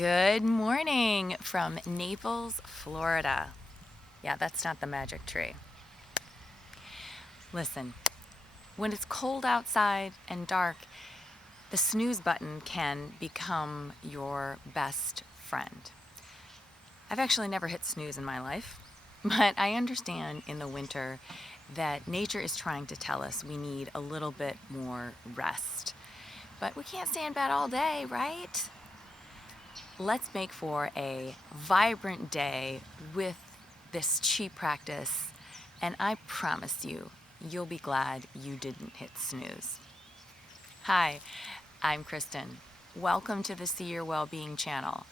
Good morning from Naples, Florida. Yeah, that's not the magic tree. Listen, when it's cold outside and dark, the snooze button can become your best friend. I've actually never hit snooze in my life, but I understand in the winter that nature is trying to tell us we need a little bit more rest. But we can't stay in bed all day, right? Let's make for a vibrant day with this chi practice, and I promise you, you'll be glad you didn't hit snooze. Hi, I'm Kristen. Welcome to the See Your Wellbeing channel.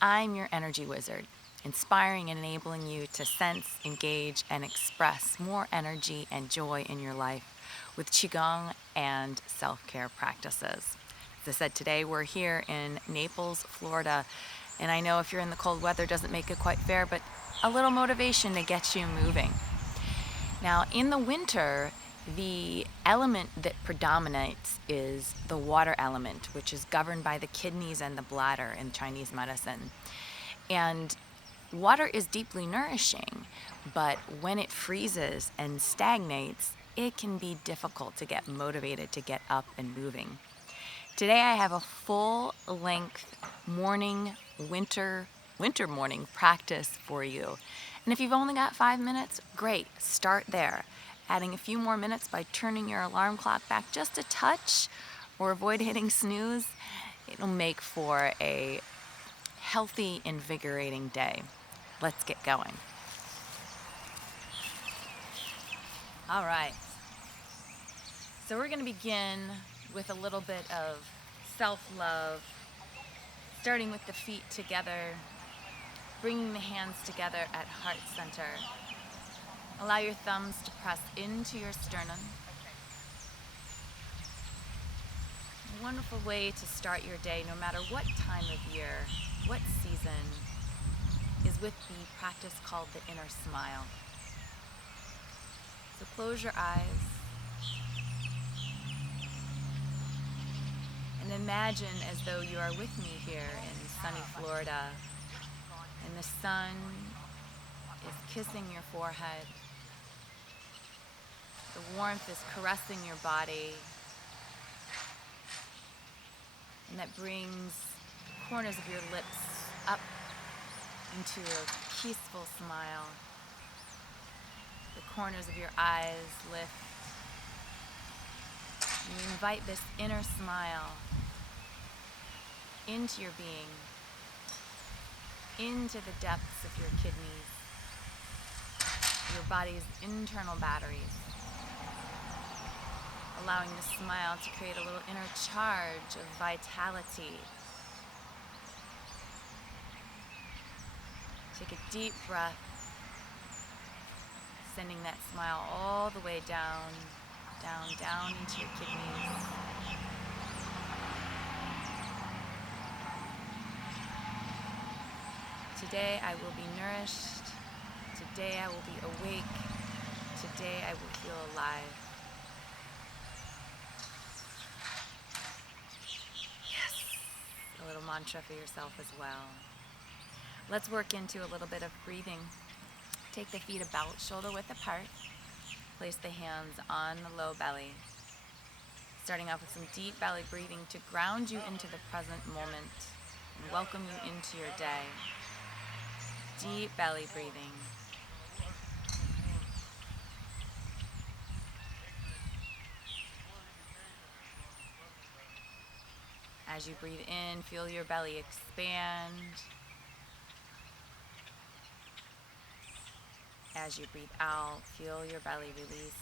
I'm your energy wizard, inspiring and enabling you to sense, engage, and express more energy and joy in your life with Qigong and self-care practices. As I said, today we're here in Naples, Florida, and I know if you're in the cold weather doesn't make it quite fair, but a little motivation to get you moving. Now, in the winter, the element that predominates is the water element, which is governed by the kidneys and the bladder in Chinese medicine. And water is deeply nourishing, but when it freezes and stagnates, it can be difficult to get motivated to get up and moving. Today I have a full-length morning, winter morning practice for you. And if you've only got 5 minutes, great, start there. Adding a few more minutes by turning your alarm clock back just a touch or avoid hitting snooze, it'll make for a healthy, invigorating day. Let's get going. All right. So we're going to begin with a little bit of self-love, starting with the feet together, bringing the hands together at heart center. Allow your thumbs to press into your sternum. A wonderful way to start your day, no matter what time of year, what season, is with the practice called the inner smile. So close your eyes and imagine as though you are with me here in sunny Florida, and the sun is kissing your forehead. The warmth is caressing your body, and that brings the corners of your lips up into a peaceful smile. The corners of your eyes lift. And you invite this inner smile into your being, into the depths of your kidneys, your body's internal batteries, allowing the smile to create a little inner charge of vitality. Take a deep breath, sending that smile all the way down, down, down into your kidneys. Today I will be nourished. Today I will be awake. Today I will feel alive. Yes. A little mantra for yourself as well. Let's work into a little bit of breathing. Take the feet about shoulder width apart. Place the hands on the low belly. Starting off with some deep belly breathing to ground you into the present moment and welcome you into your day. Deep belly breathing. As you breathe in, feel your belly expand. As you breathe out, feel your belly release.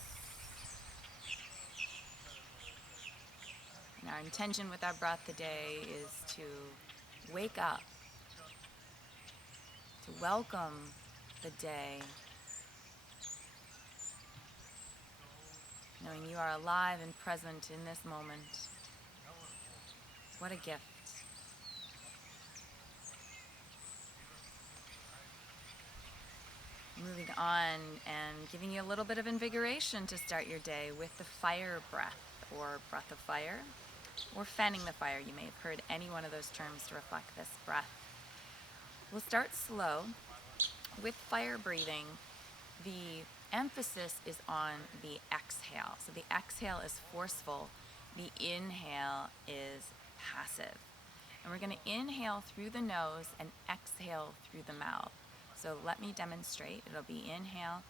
And our intention with our breath today is to wake up, to welcome the day, knowing you are alive and present in this moment. What a gift. Moving on and giving you a little bit of invigoration to start your day with the fire breath, or breath of fire. or fanning the fire. You may have heard any one of those terms to reflect this breath. We'll start slow. With fire breathing, the emphasis is on the exhale. So the exhale is forceful, the inhale is passive. And we're going to inhale through the nose and exhale through the mouth. So let me demonstrate. It'll be inhale.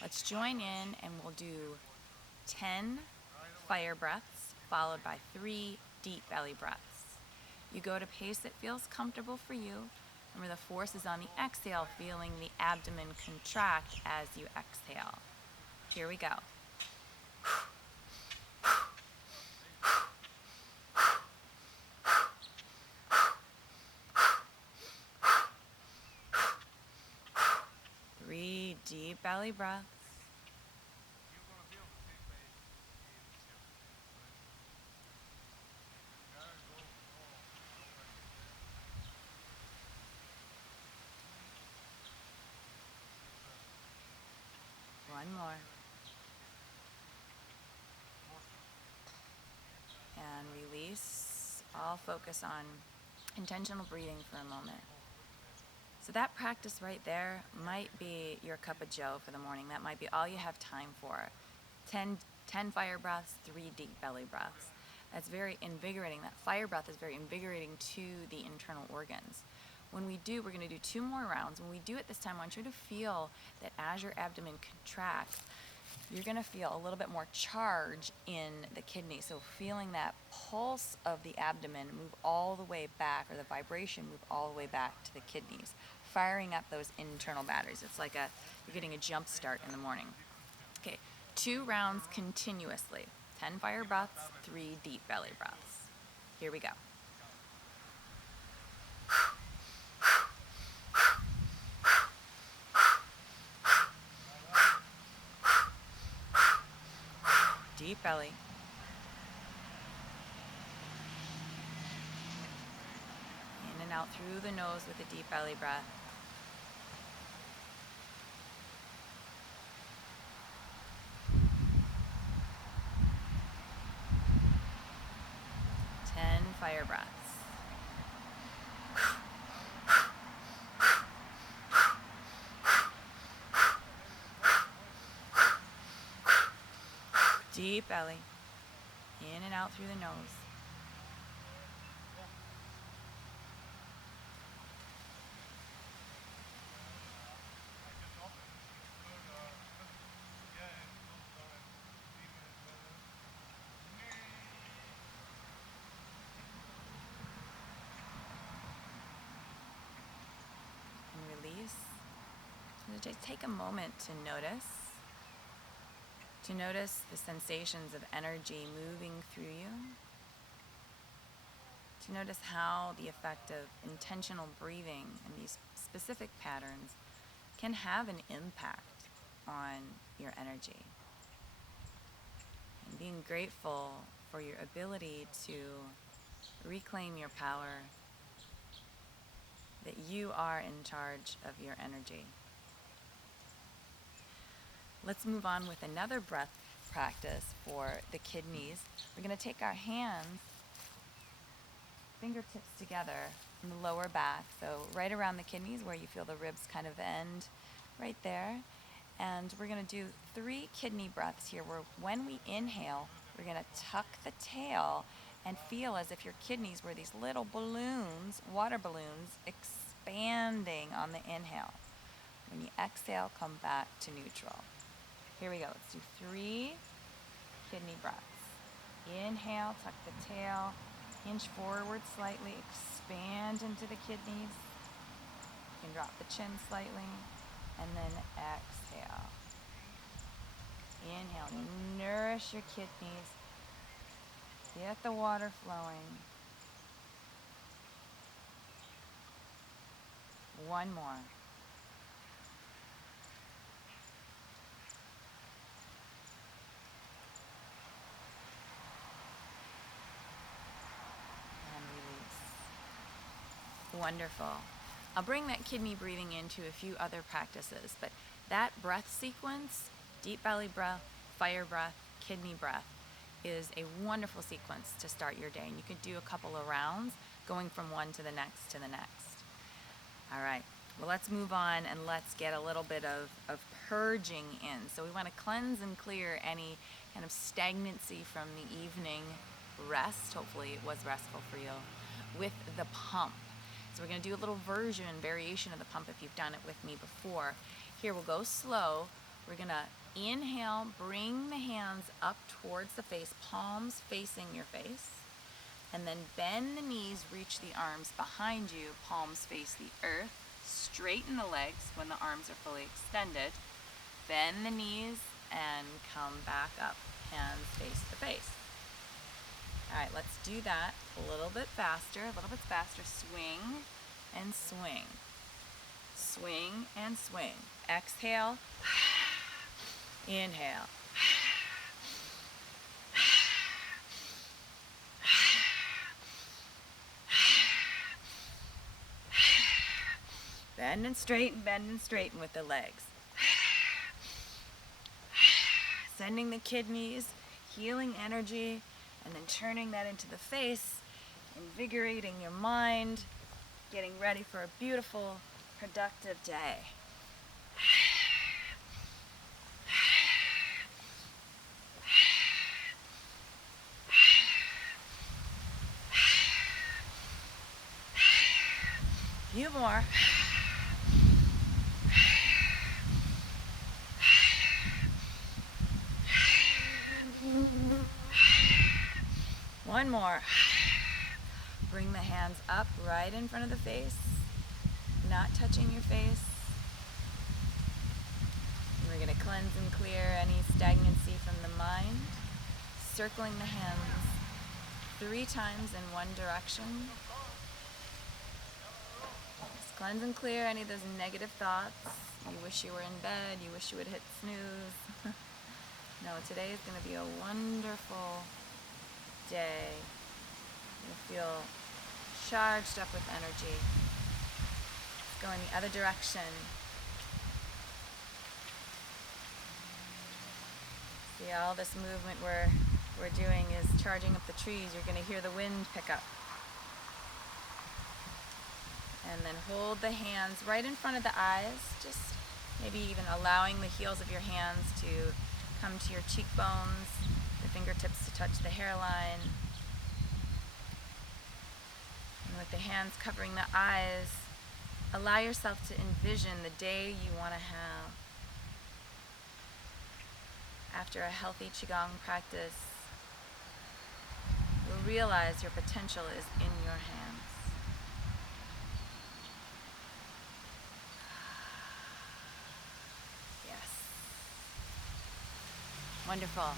Let's join in and we'll do 10 fire breaths followed by 3 deep belly breaths. You go at a pace that feels comfortable for you. Remember, the force is on the exhale, feeling the abdomen contract as you exhale. Here we go. Three deep belly breaths. One more. And release. All focus on intentional breathing for a moment. So that practice right there might be your cup of joe for the morning. That might be all you have time for. 10 fire breaths, 3 deep belly breaths. That's very invigorating. That fire breath is very invigorating to the internal organs. When we do, we're going to do 2 more rounds. When we do it this time, I want you to feel that as your abdomen contracts, you're going to feel a little bit more charge in the kidney. So feeling that pulse of the abdomen move all the way back, or the vibration move all the way back to the kidneys, firing up those internal batteries. It's like you're getting a jump start in the morning. Okay, 2 rounds continuously. 10 fire breaths, 3 deep belly breaths. Here we go. Deep belly. In and out through the nose with a deep belly breath. Fire breaths. Deep belly. In and out through the nose. Release. So just take a moment to notice the sensations of energy moving through you, to notice how the effect of intentional breathing and these specific patterns can have an impact on your energy. And being grateful for your ability to reclaim your power, that you are in charge of your energy. Let's move on with another breath practice for the kidneys. We're going to take our hands, fingertips together in the lower back, so right around the kidneys where you feel the ribs kind of end, right there. And we're going to do 3 kidney breaths here, where when we inhale, we're going to tuck the tail and feel as if your kidneys were these little balloons, water balloons, expanding on the inhale. When you exhale, come back to neutral. Here we go. Let's do 3 kidney breaths. Inhale, tuck the tail, hinge forward slightly, expand into the kidneys. You can drop the chin slightly, and then exhale. Inhale, nourish your kidneys. Get the water flowing. One more. And release. Wonderful. I'll bring that kidney breathing into a few other practices, but that breath sequence, deep belly breath, fire breath, kidney breath is a wonderful sequence to start your day. And you could do a couple of rounds going from one to the next to the next. All right, well, let's move on and let's get a little bit of purging in. So we want to cleanse and clear any kind of stagnancy from the evening rest. Hopefully it was restful for you, with the pump. So we're going to do a little variation of the pump if you've done it with me before. Here, we'll go slow. We're going to inhale, bring the hands up towards the face, palms facing your face. And then bend the knees, reach the arms behind you, palms face the earth. Straighten the legs when the arms are fully extended. Bend the knees and come back up, hands face the face. All right, let's do that a little bit faster, Swing and swing. Swing and swing. Exhale. Inhale. Bend and straighten with the legs. Sending the kidneys, healing energy, and then turning that into the face, invigorating your mind, getting ready for a beautiful, productive day. Few more. One more. Bring the hands up right in front of the face, not touching your face. And we're going to cleanse and clear any stagnancy from the mind, circling the hands 3 times in one direction. Just cleanse and clear any of those negative thoughts. You wish you were in bed, you wish you would hit snooze. No, today is going to be a wonderful day. You'll feel charged up with energy. Let's go in the other direction. See, all this movement we're doing is charging up the trees. You're going to hear the wind pick up. And then hold the hands right in front of the eyes, just maybe even allowing the heels of your hands to come to your cheekbones, the fingertips to touch the hairline. And with the hands covering the eyes, allow yourself to envision the day you want to have. After a healthy Qigong practice, you'll realize your potential is in your hands. Wonderful.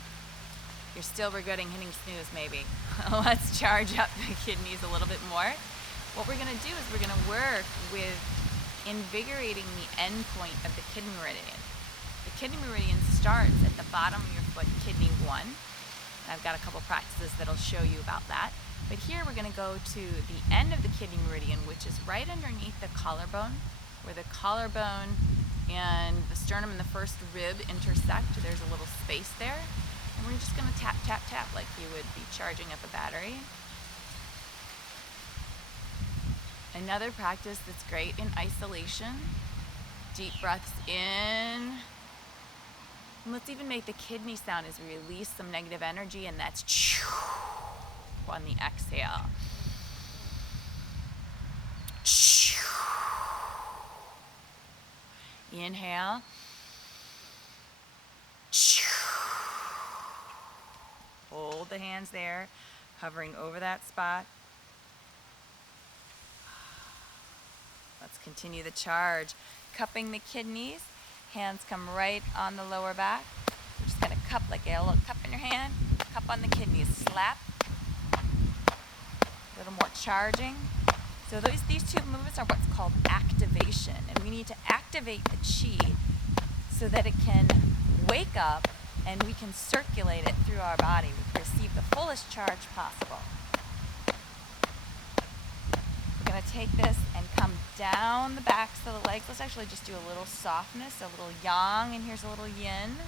You're still regretting hitting snooze, maybe. Let's charge up the kidneys a little bit more. What we're going to do is we're going to work with invigorating the end point of the kidney meridian. The kidney meridian starts at the bottom of your foot, kidney 1. I've got a couple practices that'll show you about that. But here we're going to go to the end of the kidney meridian, which is right underneath the collarbone, where the collarbone and the sternum and the first rib intersect. There's a little space there. And we're just going to tap, tap, tap like you would be charging up a battery. Another practice that's great in isolation. Deep breaths in. And let's even make the kidney sound as we release some negative energy, and that's on the exhale. Inhale. Hold the hands there, hovering over that spot. Let's continue the charge. Cupping the kidneys. Hands come right on the lower back. We're just going to cup like a little cup in your hand. Cup on the kidneys. Slap. A little more charging. So these two movements are what's called activation. And we need to activate the chi so that it can wake up and we can circulate it through our body. We receive the fullest charge possible. We're going to take this and come down the backs of the legs. Let's actually just do a little softness, a little yang, and here's a little yin.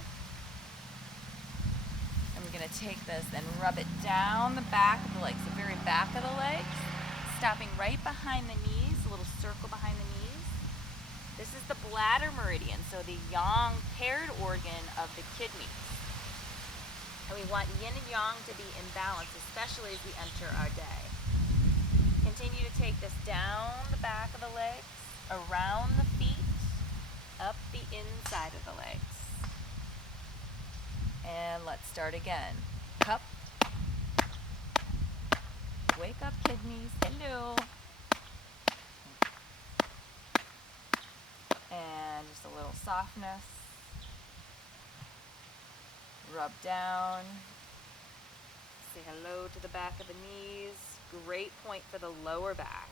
going to take this and rub it down the back of the legs, the very back of the legs, stopping right behind the knees, a little circle behind the knees. This is the bladder meridian, so the yang paired organ of the kidneys. And we want yin and yang to be in balance, especially as we enter our day. Continue to take this down the back of the legs, around the feet, up the inside of the legs. And let's start again. Cup. Wake up, kidneys. Hello. And just a little softness. Rub down. Say hello to the back of the knees. Great point for the lower back.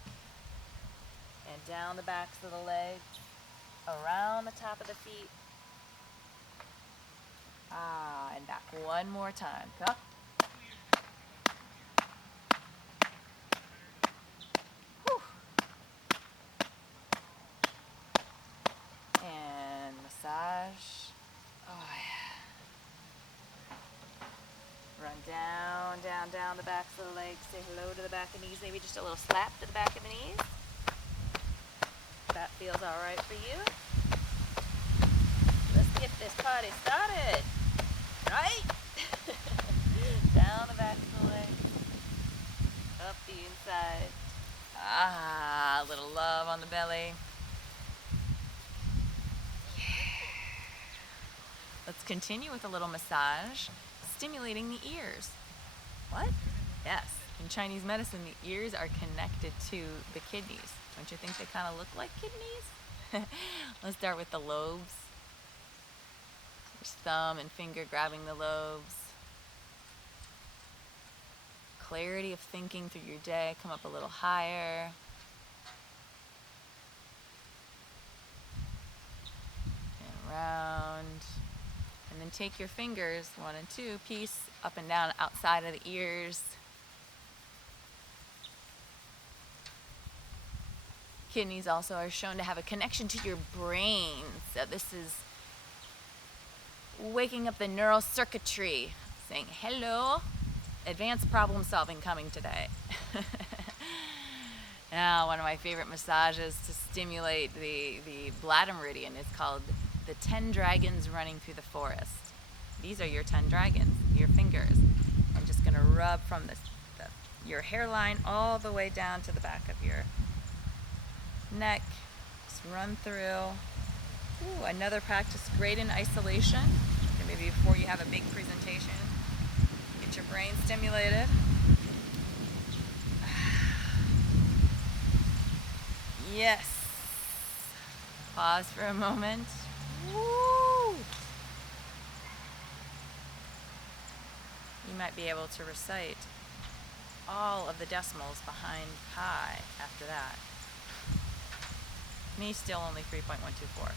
And down the backs of the legs. Around the top of the feet. And back one more time. Up. Whew. And massage. Oh yeah. Run down, down, down the backs of the legs. Say hello to the back of the knees. Maybe just a little slap to the back of the knees. That feels all right for you. Let's get this party started. Right? Down the back of the legs. Up the inside. A little love on the belly. Yeah. Let's continue with a little massage, stimulating the ears. What? Yes. In Chinese medicine, the ears are connected to the kidneys. Don't you think they kind of look like kidneys? Let's start with the lobes. Just thumb and finger grabbing the lobes. Clarity of thinking through your day. Come up a little higher. And around. And then take your fingers, 1 and 2, piece up and down outside of the ears. Kidneys also are shown to have a connection to your brain. So this is waking up the neural circuitry, saying hello, advanced problem solving coming today. Now, one of my favorite massages to stimulate the bladder meridian is called the 10 dragons running through the forest. These are your 10 dragons, your fingers. I'm just going to rub from your hairline all the way down to the back of your neck. Just run through. Ooh, another practice great in isolation. Maybe before you have a big presentation, get your brain stimulated. Yes. Pause for a moment. Woo! You might be able to recite all of the decimals behind pi after that. Me, still only 3.124.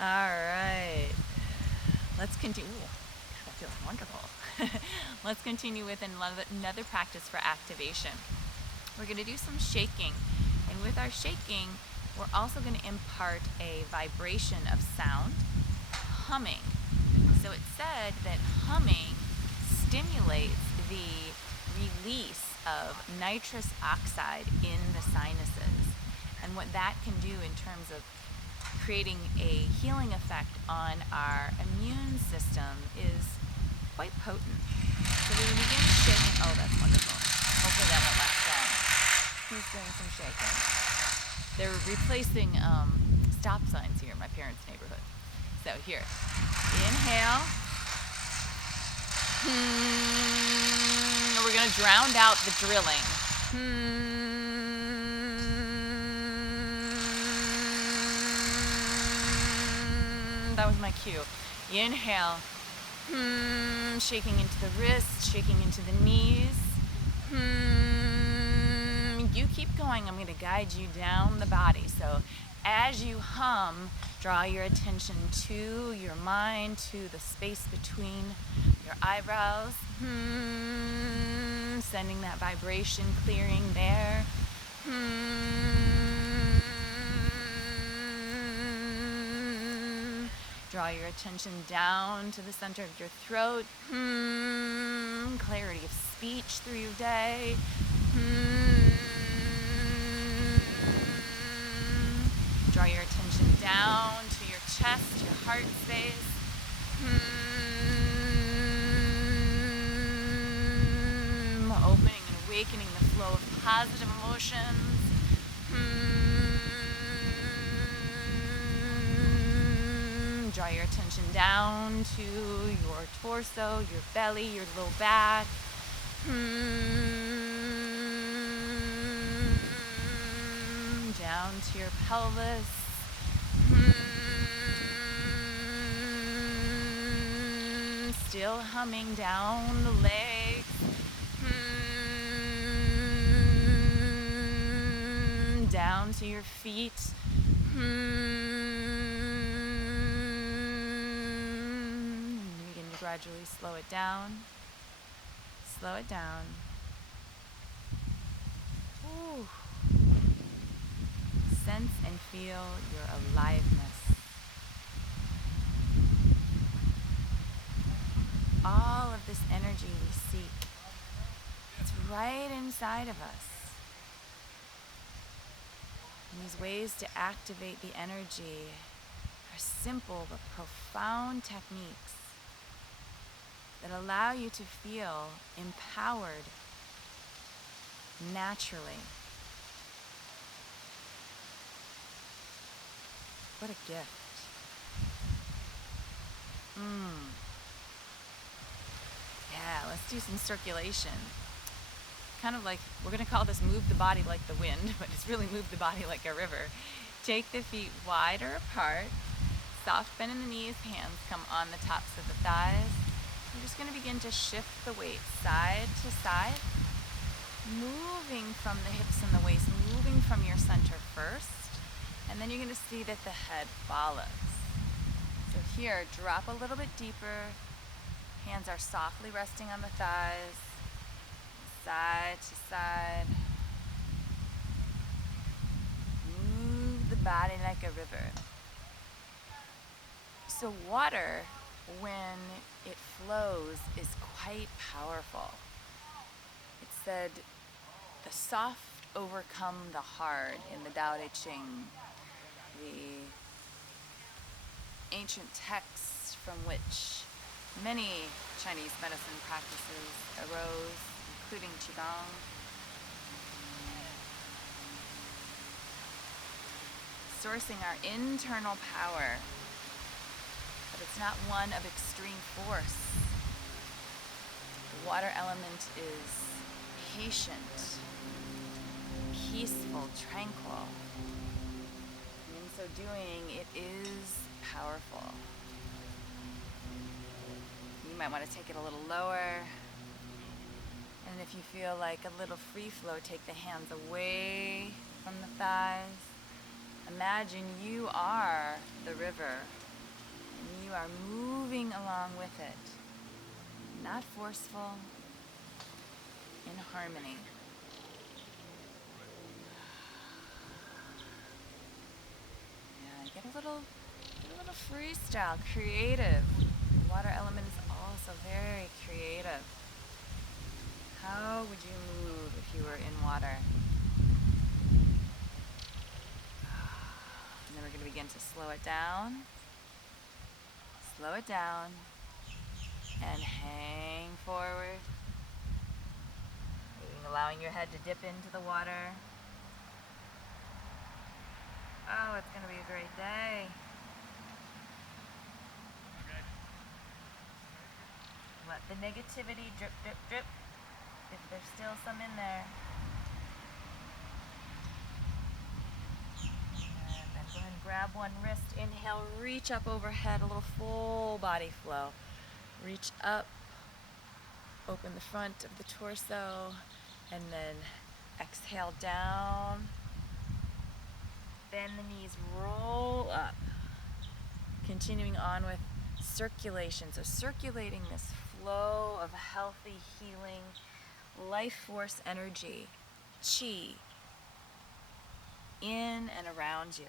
All right. Let's continue. Ooh, that feels wonderful. Let's continue with another practice for activation. We're going to do some shaking. And with our shaking, we're also going to impart a vibration of sound, humming. So it's said that humming stimulates the release of nitrous oxide in the sinuses. And what that can do in terms of creating a healing effect on our immune system is quite potent. So we begin shaking. Oh, that's wonderful. Hopefully that won't last long. Who's doing some shaking? They're replacing stop signs here in my parents' neighborhood. So here, inhale. We're going to drown out the drilling. That was my cue. Inhale. Shaking into the wrists, shaking into the knees. You keep going. I'm going to guide you down the body. So as you hum, draw your attention to your mind, to the space between your eyebrows. Sending that vibration, clearing there. Draw your attention down to the center of your throat. Clarity of speech through your day. Draw your attention down to your chest, your heart space. Opening and awakening the flow of positive emotions. Draw your attention down to your torso, your belly, your low back. Down to your pelvis. Still humming down the legs. Down to your feet. Begin to gradually slow it down. Slow it down. Ooh. Sense and feel your aliveness. All of this energy we seek, it's right inside of us. And these ways to activate the energy are simple but profound techniques that allow you to feel empowered naturally. What a gift. Yeah, let's do some circulation. Kind of like, we're going to call this move the body like the wind, but it's really move the body like a river. Take the feet wider apart. Soft bend in the knees, hands come on the tops of the thighs. You're just going to begin to shift the weight side to side, moving from the hips and the waist, moving from your center first, and then you're going to see that the head follows. So here, drop a little bit deeper. Hands are softly resting on the thighs, side to side. Move the body like a river. So water, when it flows, is quite powerful. It said, the soft overcome the hard in the Tao Te Ching, the ancient texts from which many Chinese medicine practices arose, including Qigong. Sourcing our internal power, but it's not one of extreme force. The water element is patient, peaceful, tranquil. And in so doing, it is powerful. You might want to take it a little lower. And if you feel like a little free flow, take the hands away from the thighs. Imagine you are the river and you are moving along with it. Not forceful, in harmony. Yeah, get a little freestyle, creative. The water element is also very creative. How would you move if you were in water? And then we're going to begin to slow it down. Slow it down. And hang forward. Allowing your head to dip into the water. Oh, it's going to be a great day. Let the negativity drip, drip, drip. If there's still some in there. And then go ahead and grab one wrist. Inhale, reach up overhead, a little full body flow. Reach up, open the front of the torso, and then exhale down. Bend the knees, roll up. Continuing on with circulation. So circulating this flow of healthy, healing, life force energy, qi, in and around you.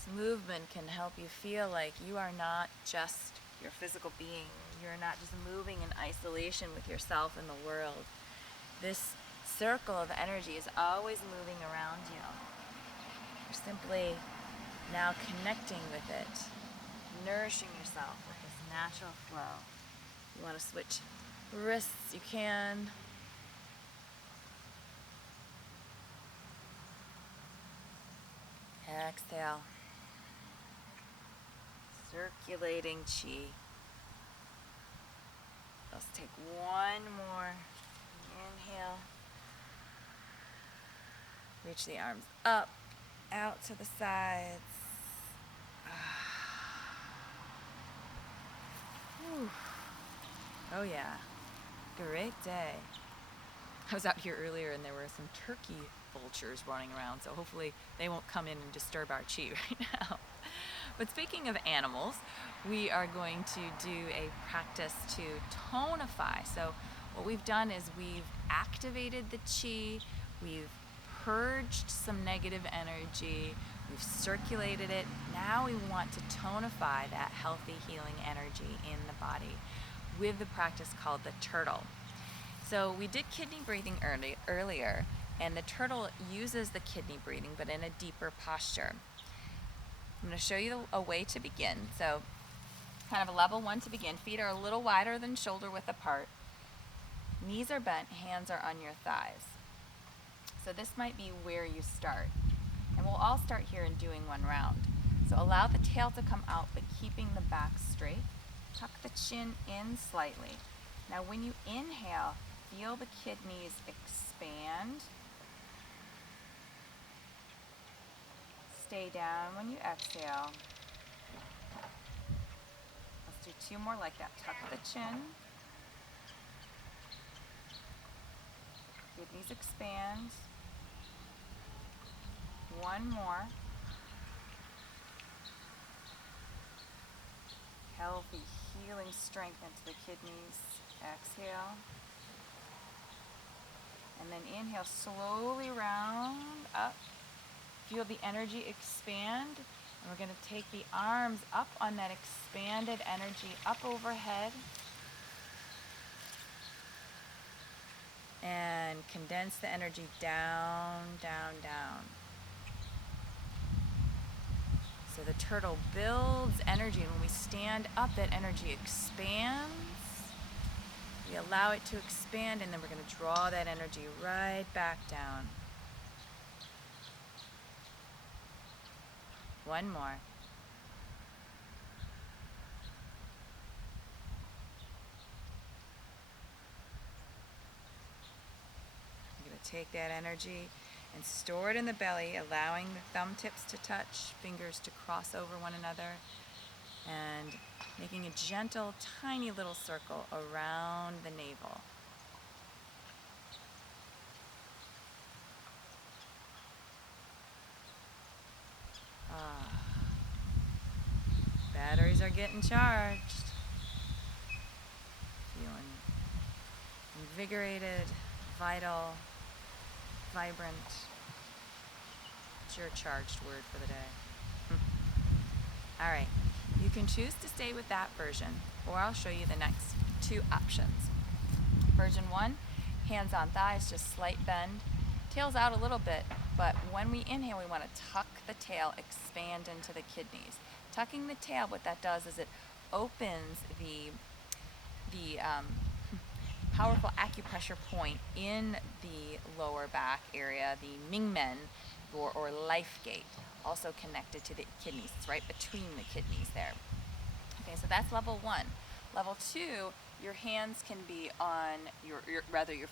This movement can help you feel like you are not just your physical being. You're not just moving in isolation with yourself and the world. This circle of energy is always moving around you. You're simply now connecting with it, nourishing yourself with this natural flow. You want to switch wrists, you can. Exhale. Circulating chi. Let's take one more. Inhale. Reach the arms up, out to the sides. Oh yeah, great day. I was out here earlier and there were some turkey vultures running around, so hopefully they won't come in and disturb our chi right now. But speaking of animals, we are going to do a practice to tonify. So what we've done is we've activated the chi, we've purged some negative energy, we've circulated it. Now we want to tonify that healthy healing energy in the body with the practice called the turtle. So we did kidney breathing earlier, and the turtle uses the kidney breathing but in a deeper posture. I'm going to show you a way to begin. So kind of a level 1 to begin. Feet are a little wider than shoulder width apart. Knees are bent, hands are on your thighs. So this might be where you start. And we'll all start here in doing one round. So allow the tail to come out, but keeping the back straight. Tuck the chin in slightly. Now when you inhale, feel the kidneys expand. Stay down when you exhale. Let's do 2 more like that. Tuck the chin. Kidneys expand. 1 more. Healthy, healing strength into the kidneys. Exhale. And then inhale, slowly round up. Feel the energy expand. And we're going to take the arms up on that expanded energy, up overhead. And condense the energy down, down, down. So the turtle builds energy, and when we stand up, that energy expands. We allow it to expand, and then we're going to draw that energy right back down. 1 more. You're going to take that energy and store it in the belly, allowing the thumb tips to touch, fingers to cross over one another, and making a gentle, tiny little circle around the navel. Batteries are getting charged. Feeling invigorated, vital, vibrant. It's your charged word for the day. All right, you can choose to stay with that version, or I'll show you the next 2 options. Version 1, hands on thighs, just slight bend. Tail's out a little bit, but when we inhale, we want to tuck the tail, expand into the kidneys. Tucking the tail, what that does is it opens the powerful acupressure point in the lower back area, the Mingmen, or life gate, also connected to the kidneys. It's right between the kidneys there. Okay, so that's level 1. Level 2, your hands can be on your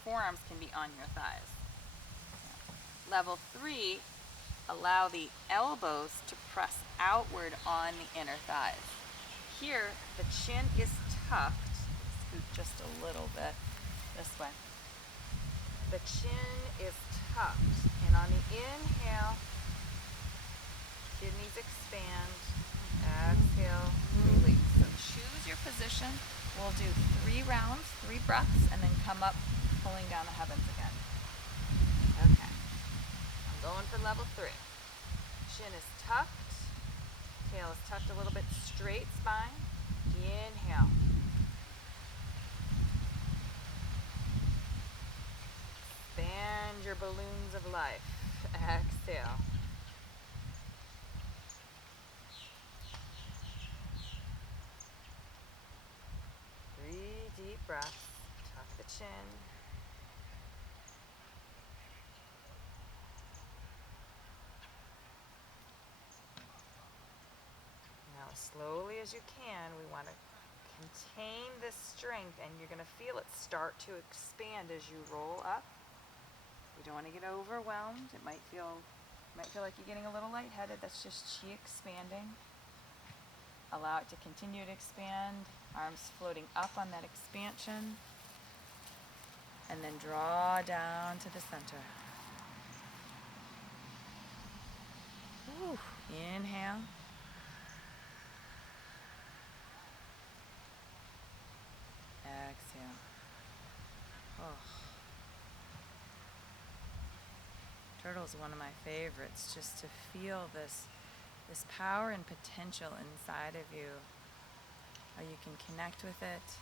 forearms can be on your thighs. Level 3, allow the elbows to press outward on the inner thighs. Here, the chin is tucked. Scoot just a little bit this way. The chin is tucked, and on the inhale, kidneys expand. Exhale, release. So choose your position. We'll do 3 rounds, 3 breaths, and then come up, pulling down the heavens again. Okay. I'm going for level 3. Chin is tucked. exhale is tucked a little bit, straight spine. Inhale. Expand your balloons of life. Exhale. Three deep breaths. Tuck the chin. Now, as slowly as you can, we want to contain this strength, and you're going to feel it start to expand as you roll up. You don't want to get overwhelmed. It might feel like you're getting a little lightheaded. That's just chi expanding. Allow it to continue to expand. Arms floating up on that expansion. And then draw down to the center. Woo. Inhale. Exhale. Oh. Turtle's one of my favorites, just to feel this power and potential inside of you, how you can connect with it.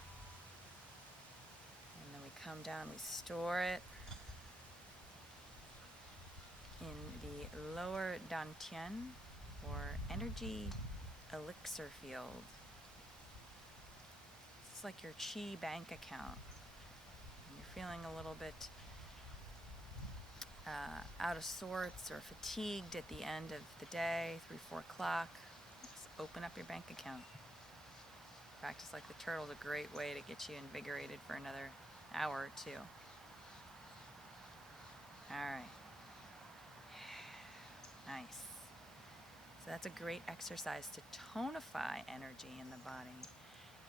And then we come down, we store it in the lower dantian, or energy elixir field. It's like your chi bank account. And you're feeling a little bit out of sorts or fatigued at the end of the day, 3-4 o'clock, just open up your bank account. Practice like the turtle is a great way to get you invigorated for another hour or two. All right. Nice. So that's a great exercise to tonify energy in the body.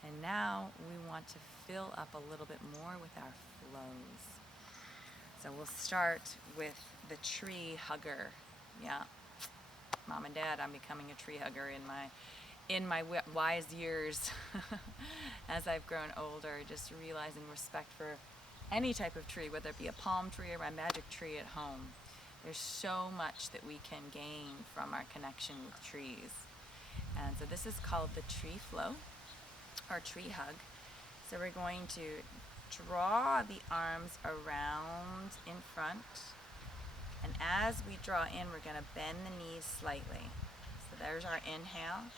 And now we want to fill up a little bit more with our flows. So we'll start with the tree hugger. Yeah, Mom and Dad, I'm becoming a tree hugger in my wise years as I've grown older, just realizing respect for any type of tree, whether it be a palm tree or my magic tree at home. There's so much that we can gain from our connection with trees. And so this is called the tree flow, or tree hug. So we're going to draw the arms around in front, and as we draw in, we're going to bend the knees slightly. So there's our inhale,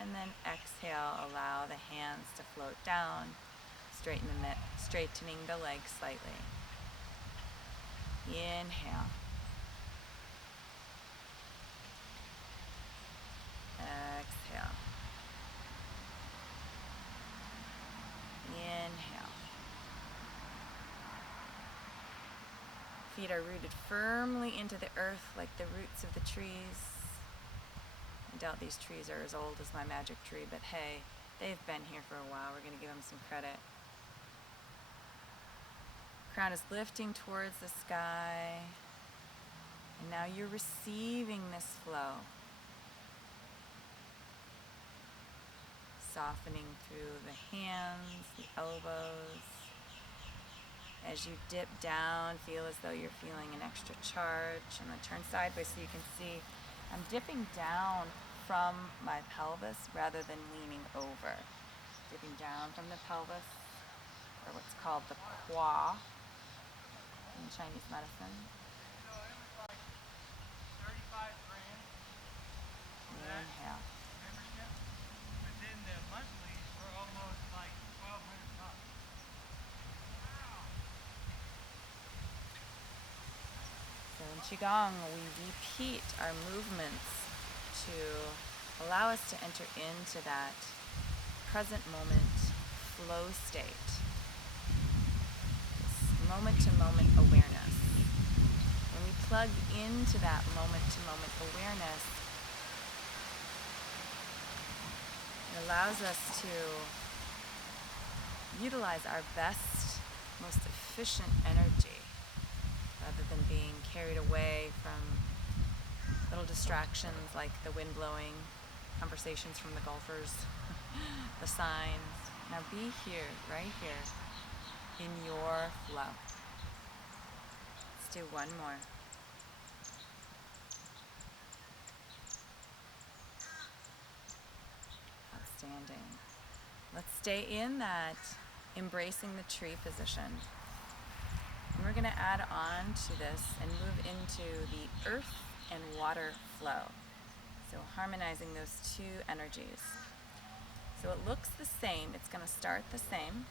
and then exhale, allow the hands to float down, straightening the legs slightly. Inhale. Exhale. Inhale. Feet are rooted firmly into the earth like the roots of the trees. I doubt these trees are as old as my magic tree, but hey, they've been here for a while. We're going to give them some credit. Crown is lifting towards the sky. And now you're receiving this flow. Softening through the hands, the elbows. As you dip down, feel as though you're feeling an extra charge. I'm going to turn sideways so you can see I'm dipping down from my pelvis rather than leaning over. Dipping down from the pelvis, or what's called the qua in Chinese medicine. Inhale. So in Qigong, we repeat our movements to allow us to enter into that present moment flow state, this moment-to-moment awareness. When we plug into that moment-to-moment awareness, it allows us to utilize our best, most efficient energy rather than being carried away from little distractions like the wind blowing, conversations from the golfers, the signs. Now be here, right here, in your flow. Let's do one more. standing. Let's stay in that embracing the tree position. And we're going to add on to this and move into the earth and water flow. So harmonizing those two energies. So it looks the same. It's going to start the same.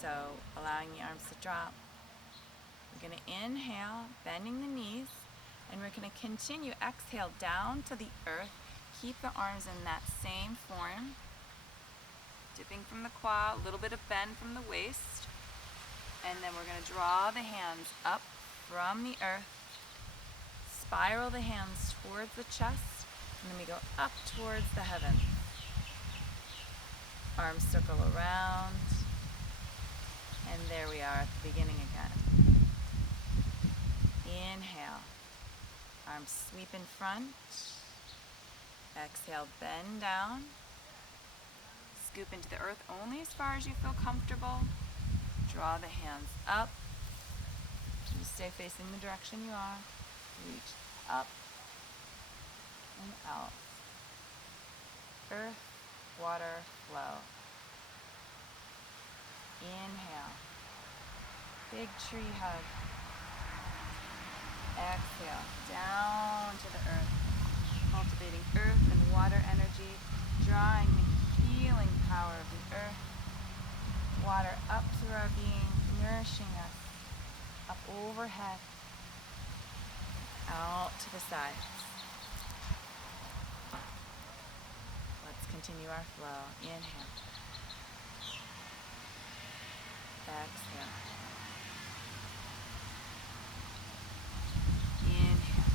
So allowing the arms to drop. We're going to inhale, bending the knees, and we're going to continue. Exhale down to the earth. Keep the arms in that same form. Dipping from the quad, a little bit of bend from the waist. And then we're going to draw the hands up from the earth. Spiral the hands towards the chest. And then we go up towards the heavens. Arms circle around. And there we are at the beginning again. Inhale. Arms sweep in front. Exhale, bend down. Scoop into the earth only as far as you feel comfortable. Draw the hands up. You stay facing the direction you are. Reach up and out. Earth, water, flow. Inhale. Big tree hug. Exhale. Down to the earth. Cultivating earth and water energy. Drawing the healing power of the earth. Water up through our being. Nourishing us. Up overhead. Out to the sides. Let's continue our flow. Inhale. Exhale. Inhale.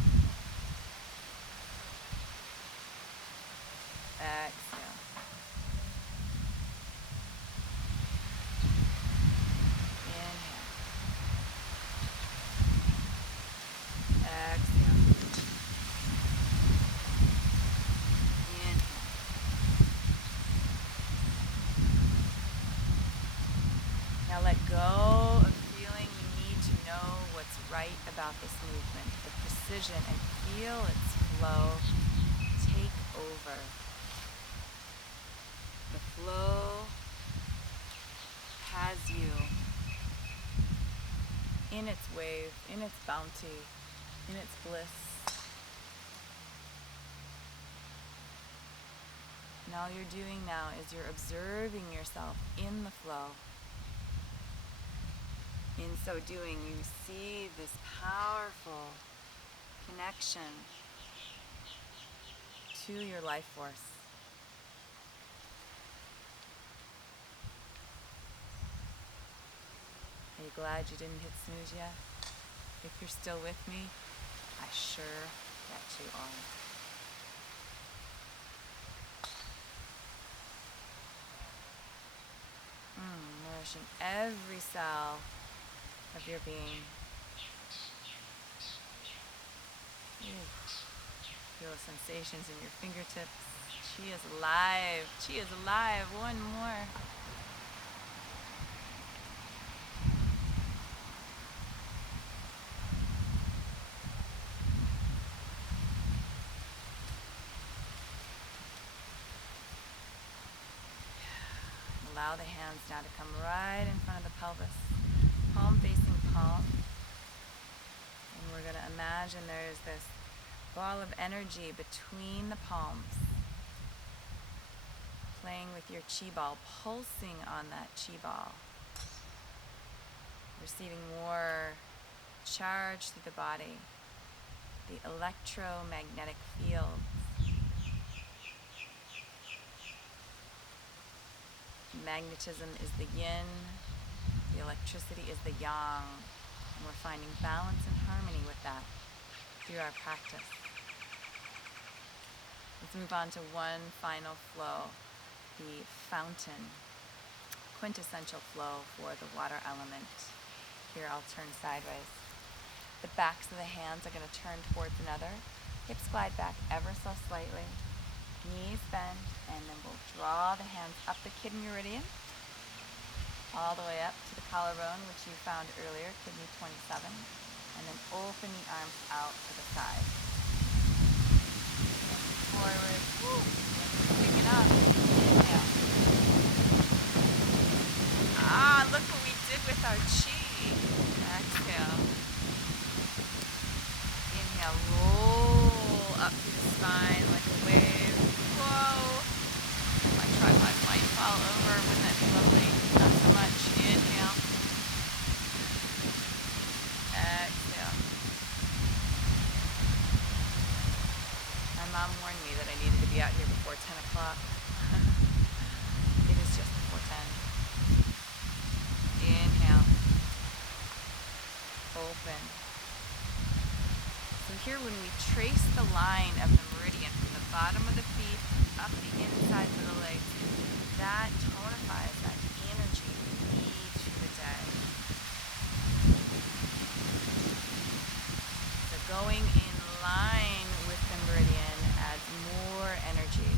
Exhale. Inhale. Exhale. Inhale. Now let go of feeling you need to know what's right about this movement, the precision, and feel its flow take over. The flow has you in its wave, in its bounty, in its bliss. And all you're doing now is you're observing yourself in the flow. In so doing, you see this powerful connection to your life force. Are you glad you didn't hit snooze yet? If you're still with me, I sure bet you are. Nourishing every cell of your being. Feel the sensations in your fingertips. Chi is alive. Chi is alive. One more. Allow the hands now to come right in front of the pelvis, palm facing palm. And we're going to imagine there's this ball of energy between the palms, playing with your chi ball, pulsing on that chi ball, receiving more charge through the body, the electromagnetic field. Magnetism is the yin, the electricity is the yang, and we're finding balance and harmony with that through our practice. Let's move on to one final flow, the fountain, quintessential flow for the water element. Here I'll turn sideways. The backs of the hands are going to turn towards another. Hips glide back ever so slightly. Knees bend, and then we'll draw the hands up the kidney meridian, all the way up to the collarbone, which you found earlier, kidney 27, and then open the arms out to the side. Forward, Pick it up. Inhale. Ah, look what we did with our chi. Exhale. Inhale, roll up through the spine like a wave. Whoa. My tripod might fall over. Wouldn't that be lovely? Not so much. Inhale. Exhale. My mom warned me that I needed to be out here before 10 o'clock. It is just before 10. Inhale. Open. So here when we trace the line of the meridian from the bottom of the feet up the insides of the legs, that tonifies that energy we need for the day. So going in line with the meridian adds more energy.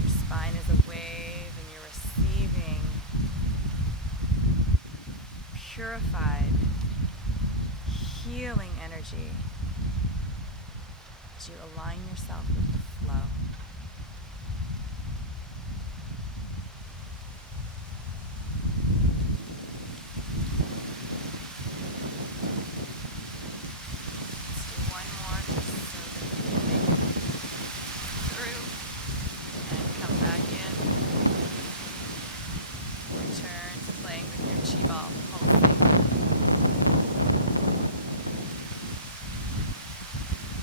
Your spine is a wave and you're receiving purified, healing energy as you align yourself with the flow. Let's do one more just so that we can make it through and come back in. Return to playing with your chi ball, pulsing.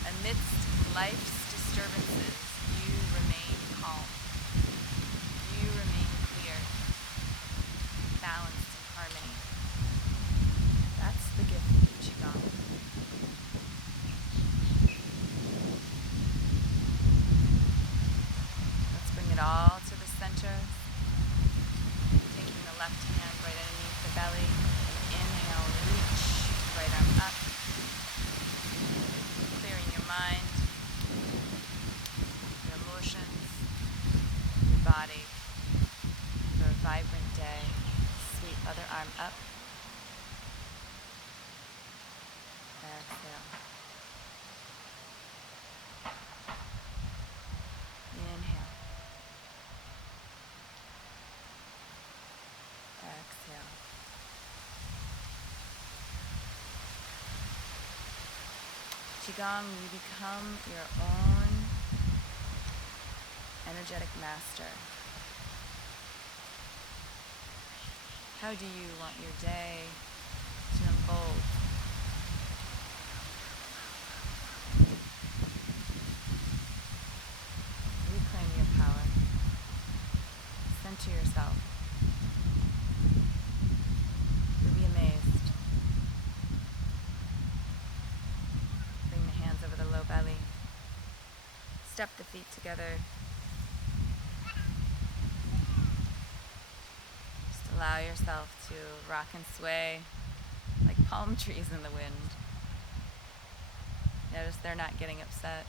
Amidst life's disturbances, you remain calm. You remain clear, balanced in harmony. That's the gift of Qigong. Let's bring it all to the center. Taking the left hand right underneath the belly. Inhale, reach, right arm up. Clearing your mind, your emotions, your body for a vibrant day. Sweep other arm up. Exhale. Inhale. Exhale. Qigong, you become your own energetic master. How do you want your day to unfold? Reclaim your power. Center yourself. You'll be amazed. Bring the hands over the low belly. Step the feet together. Just allow yourself to rock and sway like palm trees in the wind. Notice they're not getting upset.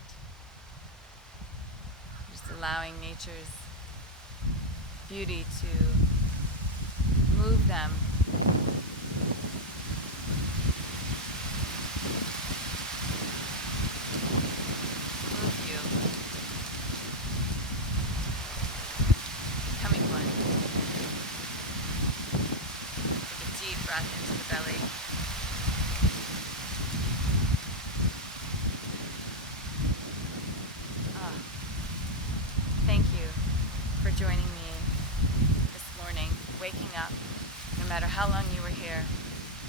Just allowing nature's beauty to move them. Move you. Becoming one. Take a deep breath into the belly. Thank you for joining me this morning, waking up, no matter how long you were here.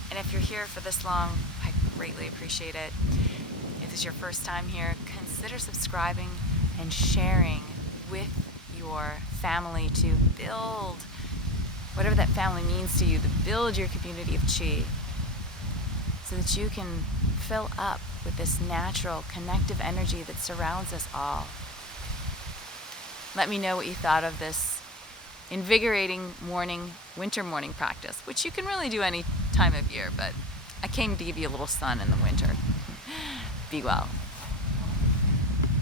And if you're here for this long, I greatly appreciate it. If it's your first time here, consider subscribing and sharing with your family to build whatever that family means to you, to build your community of Qi so that you can fill up with this natural connective energy that surrounds us all. Let me know what you thought of this invigorating winter morning practice, which you can really do any time of year, but I came to give you a little sun in the winter. Be well.